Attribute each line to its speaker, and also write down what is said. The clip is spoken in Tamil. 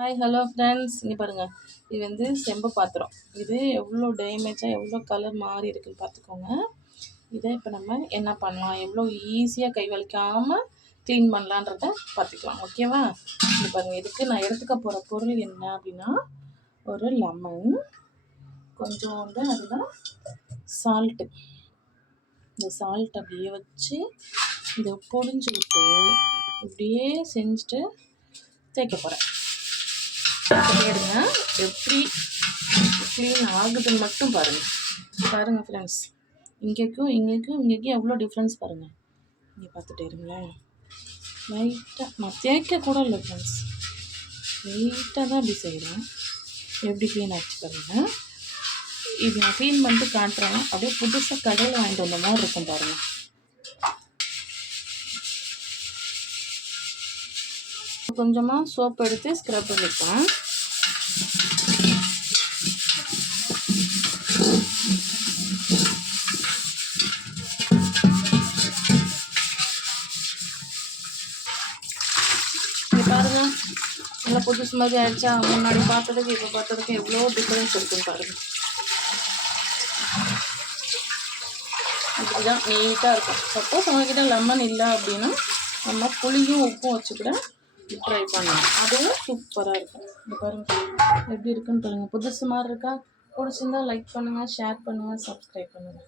Speaker 1: ஹாய் ஹலோ ஃப்ரெண்ட்ஸ் இங்கே பாருங்கள் இது வந்து செம்பு பாத்திரம். இது எவ்வளோ டேமேஜாக எவ்வளோ கலர் மாறி இருக்குன்னு பார்த்துக்கோங்க இதை இப்போ நம்ம என்ன பண்ணலாம்? எவ்வளோ ஈஸியாக கை வலிக்காமல் க்ளீன் பண்ணலான்றத பார்த்துக்கலாம் ஓகேவா இங்கே பாருங்கள் இதுக்கு நான் எடுத்துக்க போகிற பொருள் என்ன அப்படின்னா ஒரு லெமன் கொஞ்சோண்டு அதில் சால்ட்டு இந்த சால்ட் அப்படியே வச்சு இதை பொடிஞ்சு விட்டு இப்படியே செஞ்சுட்டு தேய்க்க போகிறேன் பாருங்கள் எப்படி க்ளீன் ஆகுதுன்னு மட்டும் பாருங்கள் பாருங்கள் ஃப்ரெண்ட்ஸ் இங்கேக்கும் இங்கேக்கும் இங்கேக்கும் எவ்வளோ டிஃப்ரென்ஸ் பாருங்கள் இங்கே பார்த்துட்டே இருங்களேன் லைட்டாக நான் தேய்க்க கூட இல்லை ஃப்ரெண்ட்ஸ் லைட்டாக தான் அப்படி செய்கிறேன் எப்படி க்ளீன் ஆச்சு பாருங்கள் இது நான் க்ளீன் பண்ணிட்டு காட்டுறேன். அப்படியே புதுசாக கடையில் வாங்கிட்டு வந்த மாதிரி இருக்கும் பாருங்கள் கொஞ்சமாக சோப் எடுத்து ஸ்க்ரப் எடுப்பேன் நல்லா புதுசு மாதிரி ஆயிடுச்சா? முன்னாடி பார்த்ததுக்கு இப்போ பார்த்ததுக்கு எவ்வளோ டிஃப்ரென்ஸ் இருக்குன்னு பாருங்க. இப்படிதான் நீட்டாக இருக்கும். சப்போஸ் உங்ககிட்ட லெமன் இல்லை அப்படின்னா நம்ம புளியும் உப்பும் வச்சு ட்ரை பண்ணலாம் அதுவும் சூப்பராக இருக்கும். இந்த பாருங்கள் எப்படி இருக்குன்னு பாருங்கள் புதுசு மாதிரி இருக்கா? பிடிச்சிருந்தா லைக் பண்ணுங்கள் ஷேர் பண்ணுங்கள் சப்ஸ்கிரைப் பண்ணுங்கள்